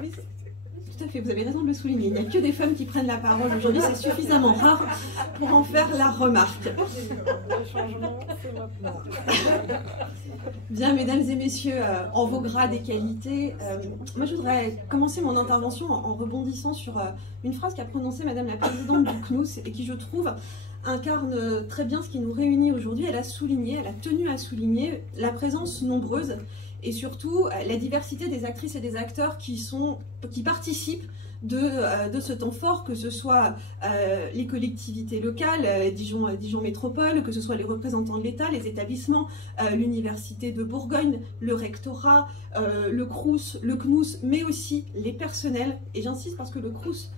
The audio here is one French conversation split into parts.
Oui, tout à fait, vous avez raison de le souligner. Il n'y a que des femmes qui prennent la parole aujourd'hui, c'est suffisamment rare pour en faire la remarque. Le changement, c'est maintenant. Bien, mesdames et messieurs, en vos grades et qualités, moi je voudrais commencer mon intervention en rebondissant sur une phrase qu'a prononcée Madame la Présidente du CNUS et qui, je trouve, incarne très bien ce qui nous réunit aujourd'hui. Elle a tenu à souligner la présence nombreuse et surtout la diversité des actrices et des acteurs qui participent de ce temps fort, que ce soit les collectivités locales, Dijon Métropole, que ce soit les représentants de l'État, les établissements, l'Université de Bourgogne, le rectorat, le CRUS, le CNUS, mais aussi les personnels. Et j'insiste parce que le CRUS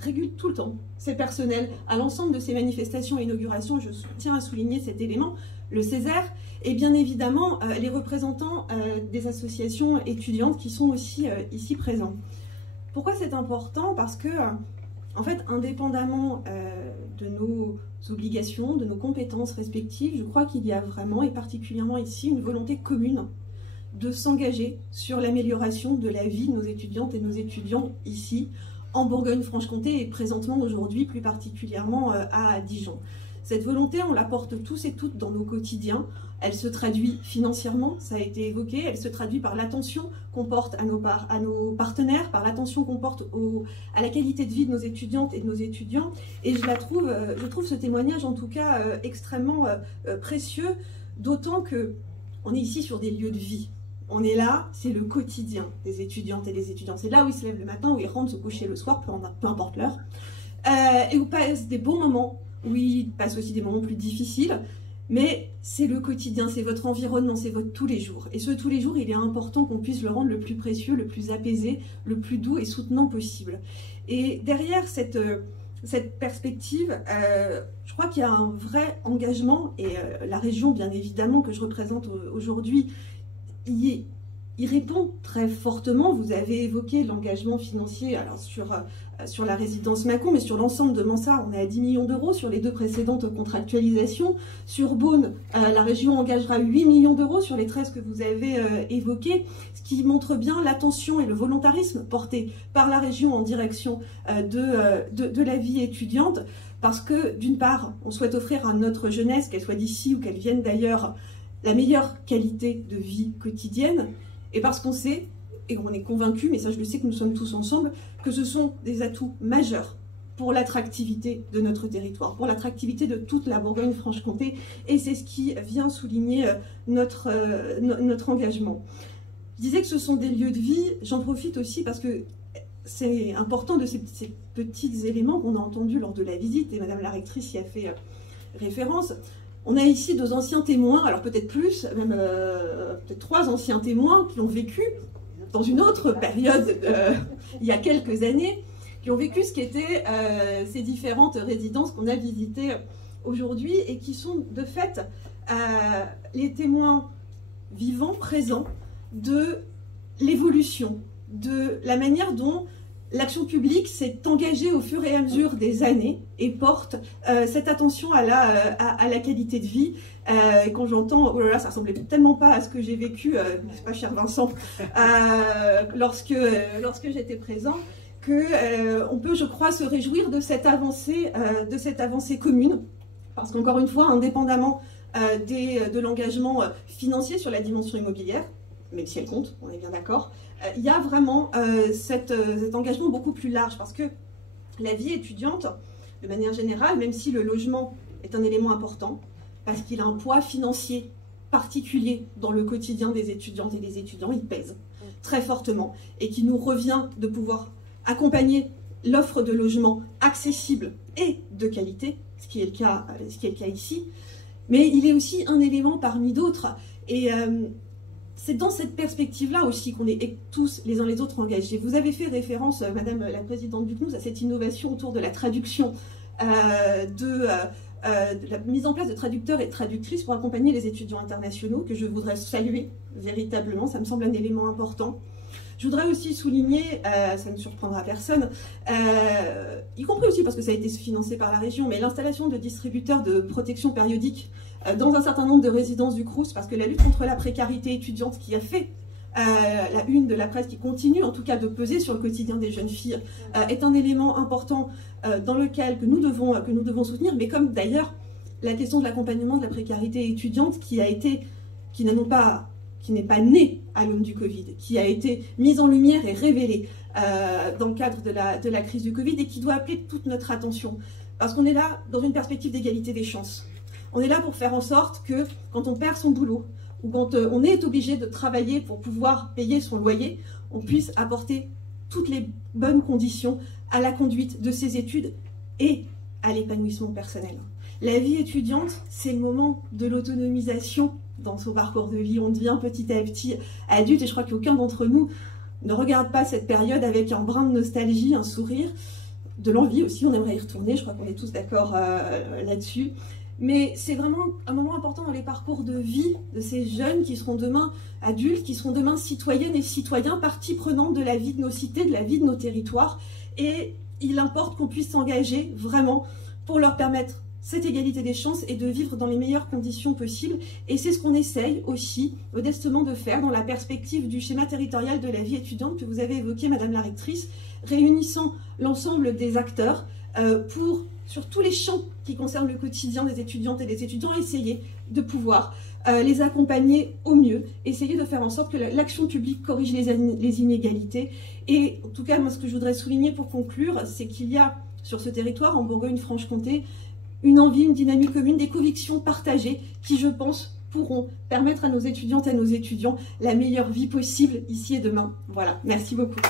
régule tout le temps ses personnels à l'ensemble de ces manifestations et inaugurations. Je tiens à souligner cet élément, le Césaire, et bien évidemment les représentants des associations étudiantes qui sont aussi ici présents. Pourquoi c'est important? Parce que, en fait, indépendamment de nos obligations, de nos compétences respectives, je crois qu'il y a vraiment, et particulièrement ici, une volonté commune de s'engager sur l'amélioration de la vie de nos étudiantes et nos étudiants ici, en Bourgogne-Franche-Comté et présentement aujourd'hui, plus particulièrement à Dijon. Cette volonté, on la porte tous et toutes dans nos quotidiens. Elle se traduit financièrement, ça a été évoqué, elle se traduit par l'attention qu'on porte à nos partenaires, par l'attention qu'on porte à la qualité de vie de nos étudiantes et de nos étudiants. Et je trouve ce témoignage en tout cas extrêmement précieux, d'autant qu'on est ici sur des lieux de vie. On est là, c'est le quotidien des étudiantes et des étudiants. C'est là où ils se lèvent le matin, où ils rentrent se coucher le soir, peu importe l'heure, et où passent des bons moments, où ils passent aussi des moments plus difficiles. Mais c'est le quotidien, c'est votre environnement, c'est votre tous les jours. Et ce tous les jours, il est important qu'on puisse le rendre le plus précieux, le plus apaisé, le plus doux et soutenant possible. Et derrière cette perspective, je crois qu'il y a un vrai engagement, et la région, bien évidemment, que je représente aujourd'hui, y répond très fortement. Vous avez évoqué l'engagement financier alors sur la résidence Mâcon, mais sur l'ensemble de Mansart, on est à 10 millions d'euros sur les 2 précédentes contractualisations. Sur Beaune, la région engagera 8 millions d'euros sur les 13 que vous avez évoqués, ce qui montre bien l'attention et le volontarisme porté par la région en direction de la vie étudiante, parce que d'une part, on souhaite offrir à notre jeunesse, qu'elle soit d'ici ou qu'elle vienne d'ailleurs, la meilleure qualité de vie quotidienne, et parce qu'on sait, et on est convaincu, mais ça je le sais que nous sommes tous ensemble, que ce sont des atouts majeurs pour l'attractivité de notre territoire, pour l'attractivité de toute la Bourgogne-Franche-Comté, et c'est ce qui vient souligner notre engagement. Je disais que ce sont des lieux de vie, j'en profite aussi parce que c'est important de ces petits éléments qu'on a entendus lors de la visite, et Madame la rectrice y a fait référence. On a ici 2 anciens témoins, alors peut-être plus, même peut-être 3 anciens témoins qui ont vécu dans une autre période, il y a quelques années, qui ont vécu ce qu'étaient ces différentes résidences qu'on a visitées aujourd'hui et qui sont de fait les témoins vivants, présents de l'évolution, de la manière dont l'action publique s'est engagée au fur et à mesure des années et porte cette attention à la qualité de vie. Et quand j'entends, oh là là, ça ressemblait tellement pas à ce que j'ai vécu, n'est-ce pas, cher Vincent, lorsque j'étais présent, qu'on peut, je crois, se réjouir de cette avancée commune, parce qu'encore une fois, indépendamment de l'engagement financier sur la dimension immobilière, même si elle compte, on est bien d'accord, il y a vraiment cet engagement beaucoup plus large, parce que la vie étudiante, de manière générale, même si le logement est un élément important, parce qu'il a un poids financier particulier dans le quotidien des étudiantes et des étudiants, il pèse très fortement, et qu'il nous revient de pouvoir accompagner l'offre de logement accessible et de qualité, ce qui est le cas ici, mais il est aussi un élément parmi d'autres, et c'est dans cette perspective-là aussi qu'on est tous les uns les autres engagés. Vous avez fait référence, Madame la Présidente du CNUS, à cette innovation autour de la traduction, de la mise en place de traducteurs et traductrices pour accompagner les étudiants internationaux, que je voudrais saluer véritablement, ça me semble un élément important. Je voudrais aussi souligner, ça ne surprendra personne, y compris aussi parce que ça a été financé par la région, mais l'installation de distributeurs de protection périodique dans un certain nombre de résidences du Crous, parce que la lutte contre la précarité étudiante qui a fait la une de la presse, qui continue en tout cas de peser sur le quotidien des jeunes filles, est un élément important dans lequel que nous devons soutenir, mais comme d'ailleurs la question de l'accompagnement de la précarité étudiante qui n'est pas née à l'aune du Covid, qui a été mise en lumière et révélée dans le cadre de la crise du Covid et qui doit appeler toute notre attention. Parce qu'on est là dans une perspective d'égalité des chances. On est là pour faire en sorte que quand on perd son boulot ou quand on est obligé de travailler pour pouvoir payer son loyer, on puisse apporter toutes les bonnes conditions à la conduite de ses études et à l'épanouissement personnel. La vie étudiante, c'est le moment de l'autonomisation dans son parcours de vie. On devient petit à petit adulte et je crois qu'aucun d'entre nous ne regarde pas cette période avec un brin de nostalgie, un sourire, de l'envie aussi, on aimerait y retourner, je crois qu'on est tous d'accord là-dessus. Mais c'est vraiment un moment important dans les parcours de vie de ces jeunes qui seront demain adultes, qui seront demain citoyennes et citoyens, partie prenante de la vie de nos cités, de la vie de nos territoires. Et il importe qu'on puisse s'engager vraiment pour leur permettre cette égalité des chances et de vivre dans les meilleures conditions possibles. Et c'est ce qu'on essaye aussi modestement de faire dans la perspective du schéma territorial de la vie étudiante que vous avez évoqué, Madame la Rectrice, réunissant l'ensemble des acteurs pour, sur tous les champs qui concernent le quotidien des étudiantes et des étudiants, essayer de pouvoir les accompagner au mieux, essayer de faire en sorte que l'action publique corrige les inégalités. Et en tout cas, moi, ce que je voudrais souligner pour conclure, c'est qu'il y a sur ce territoire, en Bourgogne-Franche-Comté, une envie, une dynamique commune, des convictions partagées qui, je pense, pourront permettre à nos étudiantes et à nos étudiants la meilleure vie possible ici et demain. Voilà, merci beaucoup.